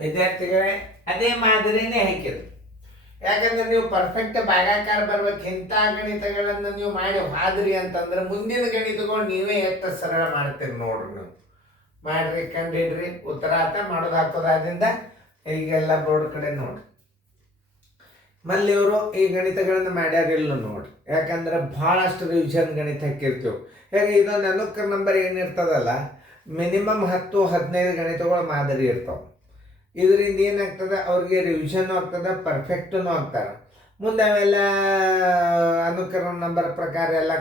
ವಿದ್ಯಾರ್ಥಿಗಳೇ, ಅದೇ ಮಾದರಿನೇ ಹಾಕಿದ್ರು. ಯಾಕಂದ್ರೆ ನೀವು ಪರ್ಫೆಕ್ಟ್ ಭಾಗಾಕಾರ ಬರ್ಬೇಕು. ಇಂಥ ಗಣಿತಗಳನ್ನು ನೀವು ಮಾಡಿ ಹಾದ್ರಿ ಅಂತಂದ್ರೆ ಮುಂದಿನ ಗಣಿತಗಳು ನೀವೇ ಎಷ್ಟು ಸರಳ ಮಾಡ್ತೀರಿ ನೋಡ್ರಿ. ನೀವು ಮಾಡ್ರಿ, ಕಂಡಿಡ್ರಿ, ಉತ್ತರ ಆತ ಮಾಡೋದು ಹಾಕೋದಾದ್ರಿಂದ ಈಗೆಲ್ಲ ಬೋರ್ಡ್ ಕಡೆ ನೋಡ್ರಿ. ಮಲ್ಲಿಯವರು ಈ ಗಣಿತಗಳನ್ನು ಮಾಡ್ಯಾರಿಲ್ಲ ನೋಡ್ರಿ. ಯಾಕಂದ್ರೆ ಭಾಳಷ್ಟು ರಿವಿಷನ್ ಗಣಿತ ಹಾಕಿರ್ತೀವಿ. ಹೇಗೆ ಇದೊಂದು ಅನುಕ್ರ ನಂಬರ್ ಏನಿರ್ತದಲ್ಲ, ಮಿನಿಮಮ್ 10-15 ಗಣಿತಗಳು ಮಾದರಿ ಇರ್ತಾವೆ. ಇದರಿಂದ ಏನಾಗ್ತದೆ, ಅವ್ರಿಗೆ ರಿವಿಷನ್ ಆಗ್ತದೆ, ಪರ್ಫೆಕ್ಟೂ ಆಗ್ತಾರೆ. ಮುಂದೆ ಅವೆಲ್ಲ ಅನುಕರಣ ನಂಬರ್ ಪ್ರಕಾರ ಎಲ್ಲ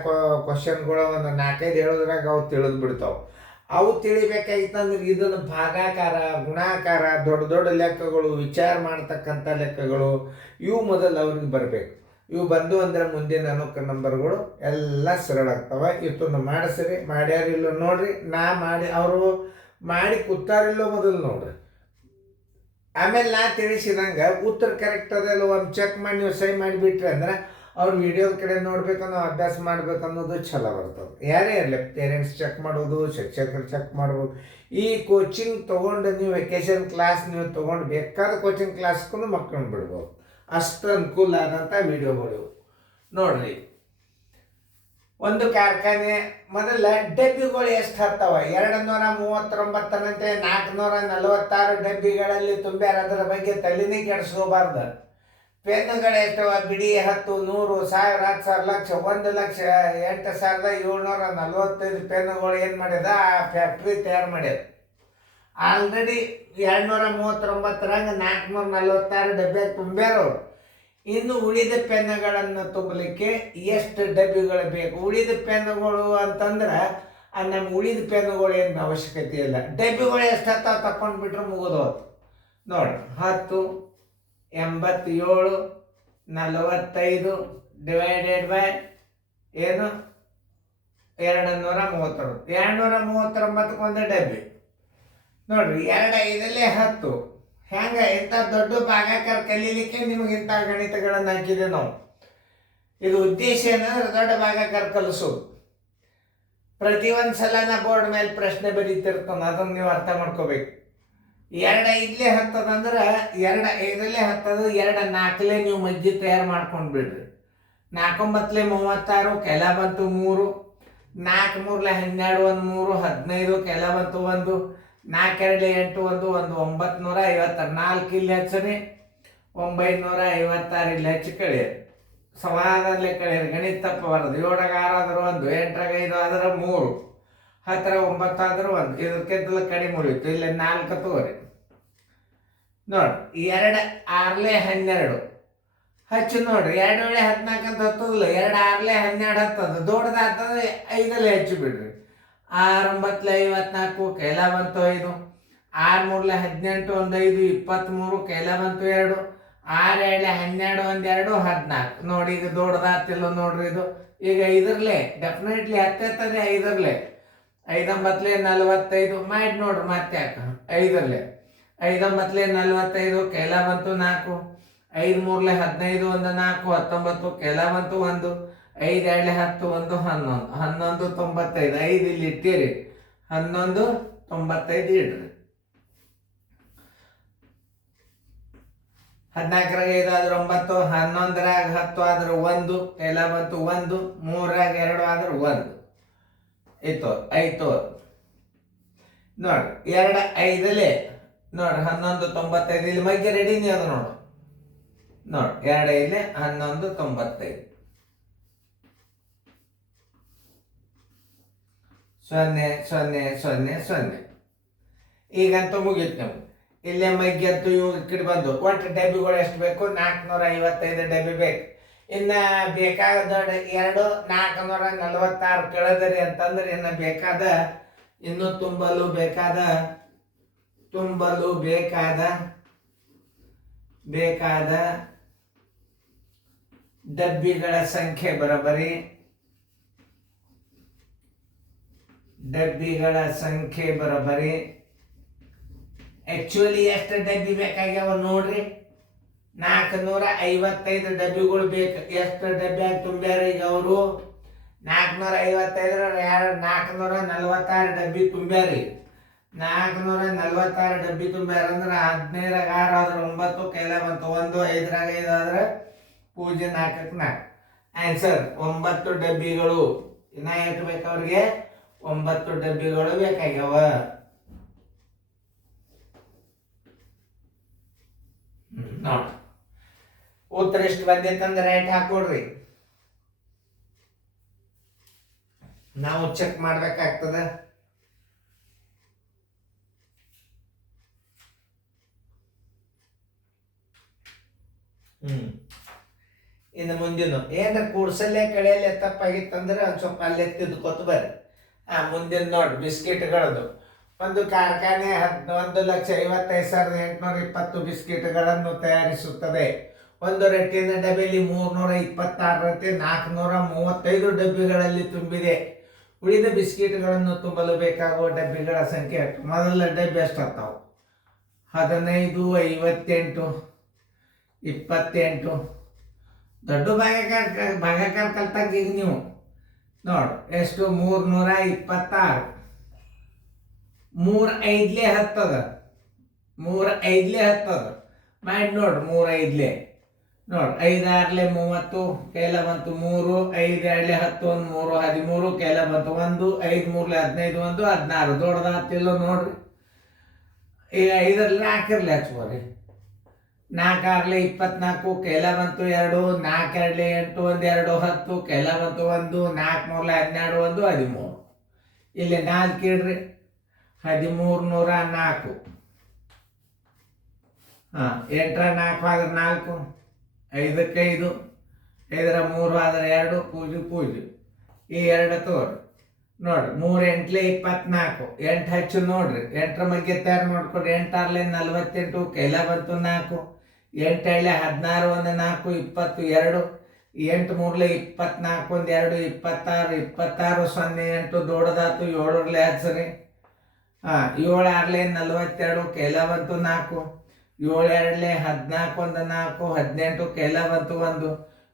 ಕ್ವಶನ್ಗಳು ಒಂದು 4-5 ಹೇಳೋದ್ರಾಗ ಅವು ತಿಳಿದು ಬಿಡ್ತಾವೆ. ಅವು ತಿಳಿಬೇಕಾಗಿತ್ತಂದ್ರೆ ಇದನ್ನು ಭಾಗಾಕಾರ, ಗುಣಾಕಾರ, ದೊಡ್ಡ ದೊಡ್ಡ ಲೆಕ್ಕಗಳು, ವಿಚಾರ ಮಾಡ್ತಕ್ಕಂಥ ಲೆಕ್ಕಗಳು ಇವು ಮೊದಲು ಅವ್ರಿಗೆ ಬರಬೇಕು. ಇವು ಬಂದು ಅಂದರೆ ಮುಂದಿನ ಅನುಕ್ರ ನಂಬರ್ಗಳು ಎಲ್ಲ ಸರಳ ಆಗ್ತವೆ. ಇವತ್ತೊಂದು ಮಾಡಿಸ್ರಿ, ಮಾಡ್ಯಾರಿಲ್ಲೋ ನೋಡ್ರಿ. ನಾ ಮಾಡಿ ಅವರು ಮಾಡಿ ಕೂತಾರಿಲ್ಲೋ ಮೊದಲು ನೋಡ್ರಿ. ಆಮೇಲೆ ನಾ ತಿಳಿಸಿದಂಗೆ ಉತ್ತರ ಕರೆಕ್ಟ್ ಅದೆಲ್ಲ ಒಂದು ಚೆಕ್ ಮಾಡಿ ನೀವು ಸಹಿ ಮಾಡಿಬಿಟ್ರಿ ಅಂದ್ರೆ ಅವ್ರು ವಿಡಿಯೋದ ಕಡೆ ನೋಡ್ಬೇಕನ್ನೋ, ಅಭ್ಯಾಸ ಮಾಡ್ಬೇಕು ಅನ್ನೋದು ಛಲ ಬರ್ತದೆ. ಯಾರೇ ಇರಲಿ, ಪೇರೆಂಟ್ಸ್ ಚೆಕ್ ಮಾಡೋದು, ಶಿಕ್ಷಕರು ಚೆಕ್ ಮಾಡ್ಬೋದು. ಈ ಕೋಚಿಂಗ್ ತೊಗೊಂಡು ನೀವು ವೆಕೇಶನ್ ಕ್ಲಾಸ್ ನೀವು ತೊಗೊಂಡು ಬೇಕಾದ ಕೋಚಿಂಗ್ ಕ್ಲಾಸ್ಗೂ ಮಕ್ಕಳನ್ನ ಬಿಡ್ಬೋದು. ಅಷ್ಟು ಅನುಕೂಲ ಆದಂಥ ವಿಡಿಯೋಗಳು ನೋಡ್ರಿ. ಒಂದು ಕಾರ್ಖಾನೆ ಮೊದಲ ಡಬ್ಬಿಗಳು ಎಷ್ಟು ಹತ್ತವ? 239 446 ಡಬ್ಬಿಗಳಲ್ಲಿ ತುಂಬ್ಯಾರ. ಅದರ ಬಗ್ಗೆ ತಲೆನೇ ಕೆಡಿಸ್ಕೋಬಾರ್ದು. ಪೆನ್ನುಗಳು ಎಷ್ಟವ? ಬಿಡಿ 10, 100, 1000, 10,000, ಲಕ್ಷ, 1,00,000, 8,745 ಪೆನ್ನುಗಳು ಏನು ಮಾಡ್ಯದ? ಆ ಫ್ಯಾಕ್ಟ್ರಿ ತಯಾರು ಮಾಡ್ಯದ. ಆಲ್ರೆಡಿ 239ರಂಗೆ 446 ಡಬ್ಬಿ ತುಂಬ್ಯಾರವ್ರು. ಇನ್ನು ಉಳಿದ ಪೆನ್ನುಗಳನ್ನು ತುಂಬಲಿಕ್ಕೆ ಎಷ್ಟು ಡಬ್ಬಿಗಳು ಬೇಕು? ಉಳಿದ ಪೆನ್ನುಗಳು ಅಂತಂದ್ರೆ ನಮ್ಗೆ ಉಳಿದ ಪೆನ್ನುಗಳು ಏನು ಅವಶ್ಯಕತೆ ಇಲ್ಲ. ಡಬ್ಬಿಗಳು ಎಷ್ಟು ಹತ್ತಾವ ತಗೊಂಡು ಬಿಟ್ರೆ ಮುಗಿದೋದು ನೋಡಿ. 10, 87, 45 ಡಿವೈಡೆಡ್ ಬೈ ಏನು 239. 239 ಒಂದು ಡಬ್ಬಿ ನೋಡ್ರಿ. 2 5 10. ಹೆಂಗೆ ಇಂಥ ದೊಡ್ಡ ಭಾಗಾಕಾರ ಕಲೀಲಿಕ್ಕೆ ನಿಮಗೆ ಇಂಥ ಗಣಿತಗಳನ್ನು ಹಾಕಿದೆ ನಾವು. ಇದು ಉದ್ದೇಶ ಏನಂದ್ರೆ ದೊಡ್ಡ ಭಾಗಾಕಾರ ಕಲಿಸೋದು. ಪ್ರತಿ ಸಲ ನಾ ಬೋರ್ಡ್ ಮೇಲೆ ಪ್ರಶ್ನೆ ಬರೀತಿರ್ತಾನೆ, ಅದನ್ನು ನೀವು ಅರ್ಥ ಮಾಡ್ಕೋಬೇಕು. 2 5 ಹತ್ತದಂದ್ರೆ 2 5 10, 2 4 ನೀವು ಮಜ್ಜಿ ತಯಾರು ಮಾಡ್ಕೊಂಡು ಬಿಡ್ರಿ. 4 9 36, ಕೆಲ ಬಂತು 3, 4 3 12, 1 3, 15, ಕೆಲ ಬಂತು 1, 4 2 8, 1 956. 4 ಇಲ್ಲಿ ಹಚ್ಚರಿ, 956 ಇಲ್ಲಿ ಹಚ್ಚಿ ಕಳಿಯಿರಿ. ಸಮಾಧಾನಲೆ ಕಳಿಯಿರಿ. ಗಣಿತ ತಪ್ಪಬಾರದು. 7 6 ಆದ್ರೆ 1, 8 5 ಆದ್ರೆ 3, 10 9 ಆದ್ರೆ 1. ಇದಕ್ಕೆಲ್ಲ ಕಡಿಮೆ ಉಳಿತು. ಇಲ್ಲಿ 4 ತಗೋರಿ ನೋಡ್ರಿ. 2 6 12 ಹಚ್ಚಿ ನೋಡ್ರಿ. 2 ವೇಳೆ 14 ಅಂತ ಹತ್ತದಿಲ್ಲ. 2 6 12 ಹತ್ತದ. ದೊಡ್ಡದಾಗ್ತದೆ 5 ಹಚ್ಚಿ ಬಿಡ್ರಿ. 6 9 54, ಕೆಲ ಬಂತು 5. 6 3 18, 1 5, 23, ಕೆಲ ಬಂತು 2. 6 2 12, 1 2, 14 ನೋಡಿ. ಈಗ ದೊಡ್ಡದಾಗ್ತಿಲ್ಲ ನೋಡ್ರಿ. ಇದು ಈಗ 5ರಲ್ಲೇ ಡೆಫಿನೆಟ್ಲಿ ಹತ್ತೈತದೆ. 5ರಲ್ಲೇ 5 9 45 ಮಾಡಿ ನೋಡ್ರಿ. ಮತ್ತೆ ಯಾಕೆ 5ರಲ್ಲೇ 5 9 45, ಕೆಲ ಬಂತು 4. 5 3 15, 1 4, 19, ಕೆಲ ಬಂತು 1. 5 2 10, 1 11, 11 95. 5 ಇಲ್ಲಿ ಇಟ್ಟಿರಿ, 11 95 ಇಡ್ರಿ. 14ರಾಗ 5 ಆದ್ರೆ 9, 11ರಾಗ 10 ಆದ್ರೆ 1, ಕೆಲ ಬಂತು 1. 3ರಾಗ 2 ಆದ್ರೆ 1 ಇತ್ತು 5 ನೋಡ್ರಿ. 2 5 ನೋಡ್ರಿ 11 95. ಇಲ್ಲಿ ಮಗ್ಗೆ ರೆಡಿನೇ ಅದು ನೋಡು. 2 5 11 95. 0 0 0 0. ಈಗಂತೂ ಮುಗೀತು ನಮ್ಗೆ. ಇಲ್ಲೇ ಮಗ್ಗಂತೂ ಇವು ಈ ಕಡೆ ಬಂದು. ಒಟ್ಟು ಡಬ್ಬಿಗಳು ಎಷ್ಟು ಬೇಕು? 455 ಡಬ್ಬಿ ಬೇಕು. ಇನ್ನು ಬೇಕಾದ 2 446 ಕೇಳಿದ್ರಿ ಅಂತಂದ್ರೆ ಇನ್ನು ಬೇಕಾದ ಇನ್ನೂ ತುಂಬಲು ಬೇಕಾದ ಡಬ್ಬಿಗಳ ಸಂಖ್ಯೆ ಬರೋಬ್ಬರಿ ಆ್ಯಕ್ಚುಲಿ ಎಷ್ಟು ಡಬ್ಬಿ ಬೇಕಾಗ್ಯಾವ ನೋಡ್ರಿ? 455 ಡಬ್ಬಿಗಳು ಬೇಕು. ಎಷ್ಟು ಡಬ್ಬಿ ಆಗಿ ತುಂಬ್ಯಾರ ಈಗ ಅವರು? 455 446 ಡಬ್ಬಿ ತುಂಬ್ಯಾರಿ. 446 ಡಬ್ಬಿ ತುಂಬ್ಯಾರ ಅಂದ್ರೆ 15ರಾಗ 6 ಆದ್ರೆ 9 ಕೈಲ ಬಂತು 1, 5ರಾಗ 5 ಆದ್ರೆ 0, 4ಕ್ಕೆ 4. ಆನ್ಸರ್ 9 ಡಬ್ಬಿಗಳು. ಇನ್ನ ಎಷ್ಟು ಬೇಕು ಅವ್ರಿಗೆ? 9 ಡಬ್ಬಿಗಳು ಬೇಕಾಗ್ಯಾವ. ನೋಡಿ ಉತ್ತರ ಎಷ್ಟು ಬಂದೈತಂದ್ರೆ ರೈಟ್ ಹಾಕೊಡ್ರಿ. ನಾವು ಚೆಕ್ ಮಾಡ್ಬೇಕಾಗ್ತದ. ಇನ್ನು ಮುಂದಿನ ಏನ ಕೂಡ್ಸಲ್ಲೇ ಕಳೆಯಲ್ಲೇ ತಪ್ಪಾಗಿತ್ತಂದ್ರೆ ಒಂದು ಸ್ವಲ್ಪ ಅಲ್ಲೇ ತಿದ್ದುಕೊತ ಬರ್ರಿ. ಮುಂದಿನ ನೋಡಿ ಬಿಸ್ಕಿಟ್ಗಳದು. ಒಂದು ಕಾರ್ಖಾನೆ 1,55,820 ಬಿಸ್ಕಿಟ್ಗಳನ್ನು ತಯಾರಿಸುತ್ತದೆ. ಒಂದು ರಟ್ಟಿನ ಡಬ್ಬಿಯಲ್ಲಿ 326 ರಂತೆ 435 ಡಬ್ಬಿಗಳಲ್ಲಿ ತುಂಬಿದೆ. ಉಳಿದ ಬಿಸ್ಕಿಟ್ಗಳನ್ನು ತುಂಬಲು ಬೇಕಾಗುವ ಡಬ್ಬಿಗಳ ಸಂಖ್ಯೆ ಮೊದಲ ಡಬ್ಬಿ ಎಷ್ಟಾಗ್ತಾವ? 15, 58, 28. ದೊಡ್ಡ ಭಾಗಕಾರ ಕಲ್ತಾಗ ಈಗ ನೀವು ನೋಡು ಎಷ್ಟು? 326. 3 5ಲೇ 10 ಅದ. 3 5ಲೇ 10 ಅದ. ಮಾಡಿ ನೋಡ್ರಿ 3 5ಲೇ ನೋಡ್ರಿ. 5 6ಲೇ 30 ಕೈಲ ಬಂತು 3, 5 2ಲೇ 10, 1 3 13 ಕೈಲ ಬಂತು 1, 5 3ಲೇ 15 1 16 ದೊಡ್ಡದಾತಿಲ್ಲೋ ನೋಡ್ರಿ. ಈಗ 5ರಲ್ಲಿ 4 ಹಚ್ಕೋರಿ. 4 6ಲೇ 24 ಕೈಲ ಬಂತು 2, 4 2ಲೇ 8 1 2 10 ಕೈಲ ಬಂತು 1, 4 3ಲೇ 12 1 13. ಇಲ್ಲಿ 4 ಇಡ್ರಿ 1304. 8ರ 4 ಆದ್ರೆ 4, 5ಕ್ಕೆ 5, 5ರ 3 ಆದ್ರೆ 2, 0 0. ಈ 2 ತೋರಿ ನೋಡ್ರಿ. 3 8ಲೇ 24. 8 ಹಚ್ಚು ನೋಡ್ರಿ. 8ರ ಬಗ್ಗೆ ತಯಾರು ಮಾಡ್ಕೊಡ್ರಿ. 8 6ಲೇ 48 ಕೈಲ ಬಂತು 4, 8 2ಲೇ 16 1 4 22, 8 3ಲೇ 24 1 2 26 26 0 8 ದೊಡ್ಡದಾತು 7ರಲ್ಲಿ ಹಚ್ಚ್ರಿ. 7 6ಲೇ 42 ಕೈಲ ಬಂತು 4, 7 2ಲೇ 14 1 4 18 ಕೈಲ ಬಂತು 1,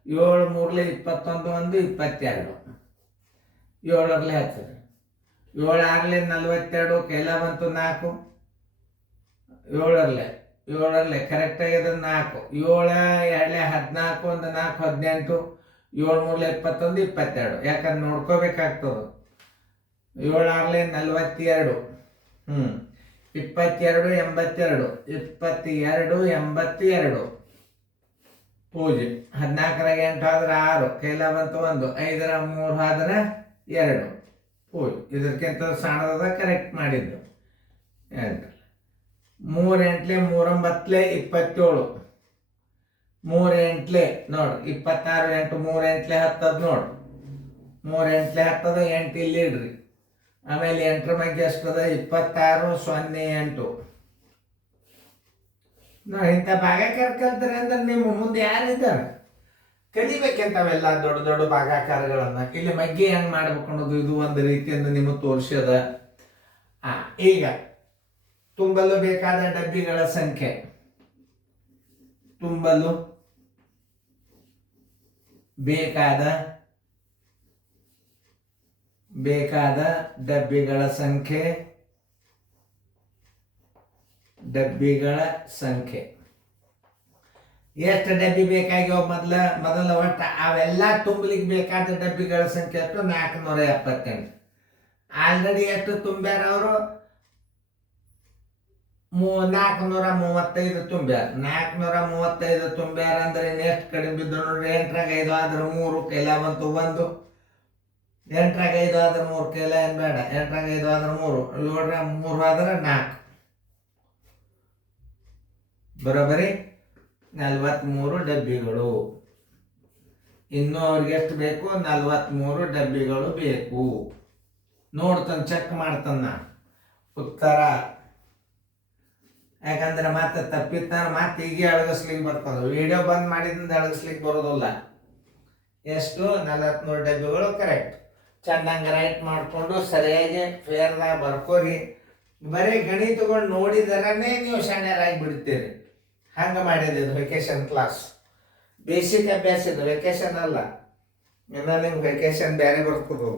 7 3ಲೇ 21 1 22 7ರಲ್ಲಿ ಹಚ್ಚ್ರಿ. 7 6ಲೇ 42 ಕೈಲ ಬಂತು 4, 7ರಲ್ಲಿ ಕರೆಕ್ಟ್ ಆಗಿದೆ 4, 7 2ಲೇ 14 1 4 18, 7 3ಲೇ 21 22. ಯಾಕಂದ್ರೆ ನೋಡ್ಕೋಬೇಕಾಗ್ತದ. 7 6ಲೇ 42, 22 82, 22 82 ಪೂಜೆ. 14ರಾಗ 8 ಆದ್ರೆ 6 ಕೈಲ ಬಂತು 1, 5ರ 3 ಆದ್ರೆ 2 ಪೂಜೆ. ಇದಕ್ಕಿಂತ ಸಣ್ಣದ ಕರೆಕ್ಟ್ ಮಾಡಿದ್ದು 8. 3 8ಲೇ 3 9ಲೇ 27, 3 8ಲೇ ನೋಡ್ರಿ 26 8 3 8ಲೇ 10 ಅದ ನೋಡ್ರಿ. 3 8ಲೇ 10 8 ಇಲ್ಲಿ ಇಡ್ರಿ. ಆಮೇಲೆ 8ರ ಬಗ್ಗೆ ಎಷ್ಟದ? 26 0 8. ನೋಡಿ ಇಂಥ ಭಾಗಾಕಾರ ಕಲ್ತಾರೆ ಅಂದ್ರೆ ನಿಮ್ಮ ಮುಂದೆ ಯಾರಿದ್ದಾರೆ? ಕಲಿಬೇಕಂತವೆಲ್ಲ ದೊಡ್ಡ ದೊಡ್ಡ ಭಾಗಾಕಾರಗಳನ್ನ. ಇಲ್ಲಿ ಮಗ್ಗೆ ಹೆಂಗ್ ಮಾಡ್ಬೇಕು ಅನ್ನೋದು ಇದು ಒಂದು ರೀತಿಯಿಂದ ನಿಮಗೆ ತೋರಿಸ್ಯದ. ಈಗ ತುಂಬಲು ಬೇಕಾದ ಡಬ್ಬಿಗಳ ಸಂಖ್ಯೆ. ತುಂಬಲು ಬೇಕಾದ ಡಬ್ಬಿಗಳ ಸಂಖ್ಯೆ. ಎಷ್ಟು ಡಬ್ಬಿ ಬೇಕಾಗ್ಯಾವ? ಮೊದಲ ಒಟ್ಟ ಅವೆಲ್ಲ ತುಂಬಲಿಕ್ಕೆ ಬೇಕಾದ ಡಬ್ಬಿಗಳ ಸಂಖ್ಯೆ ಎಷ್ಟು? 478. ಆಲ್ರೆಡಿ ಎಷ್ಟು ತುಂಬ್ಯಾರ ಅವರು? 435 ತುಂಬ್ಯಾರ. 435 ತುಂಬ್ಯಾರ ಅಂದ್ರೆ ಎಷ್ಟು ಕಡಿಮೆ ಬಿದ್ದು ನೋಡ್ರಿ. 8ರಾಗ 5 ಆದ್ರೆ 3 ಕೈಲ ಬಂತು 1, 8ರಾಗ 5 ಆದ್ರೆ 3 ಕೈಲ ಏನ್ ಬೇಡ. 8ರಾಗ 5 ಆದ್ರೆ 3, 7ರ 3 ಆದ್ರೆ 4 ಬರೋಬರಿ 43 ಡಬ್ಬಿಗಳು. ಇನ್ನು ಅವ್ರಿಗೆ ಎಷ್ಟು ಬೇಕು? 43 ಡಬ್ಬಿಗಳು ಬೇಕು. ನೋಡ್ತಾನ, ಚೆಕ್ ಮಾಡ್ತಾನ ಉತ್ತರ. ಯಾಕಂದ್ರೆ ಮತ್ತೆ ತಪ್ಪಿತ್ತಾನ ಮತ್ತೆ ಈಗ ಅಳಗಿಸ್ಲಿಕ್ಕೆ ಬರ್ತದ. ವಿಡಿಯೋ ಬಂದ್ ಮಾಡಿದಿಂದ ಅಳಗಿಸ್ಲಿಕ್ಕೆ ಬರೋದಿಲ್ಲ. ಎಷ್ಟು? 43 ಡಬ್ಬಿಗಳು ಕರೆಕ್ಟ್. ಚೆನ್ನಾಗಿ ರೈಟ್ ಮಾಡಿಕೊಂಡು ಸರಿಯಾಗಿ ಫೇರ್ದಾಗ ಬರ್ಕೋರಿ. ಬರೀ ಗಣಿತಗಳು ನೋಡಿದರನೇ ನೀವು ಶಾಣ್ಯರಾಗಿ ಬಿಡ್ತೀರಿ. ಹಂಗೆ ಮಾಡಿದ್ದು ಇದು ವೆಕೇಶನ್ ಕ್ಲಾಸ್. ಬೇಸಿಕ್ ಅಭ್ಯಾಸ ಇದು, ವೆಕೇಶನ್ ಅಲ್ಲ. ಇನ್ನು ನಿಮ್ಗೆ ವೆಕೇಶನ್ ಬೇರೆ ಬರ್ತದೆ.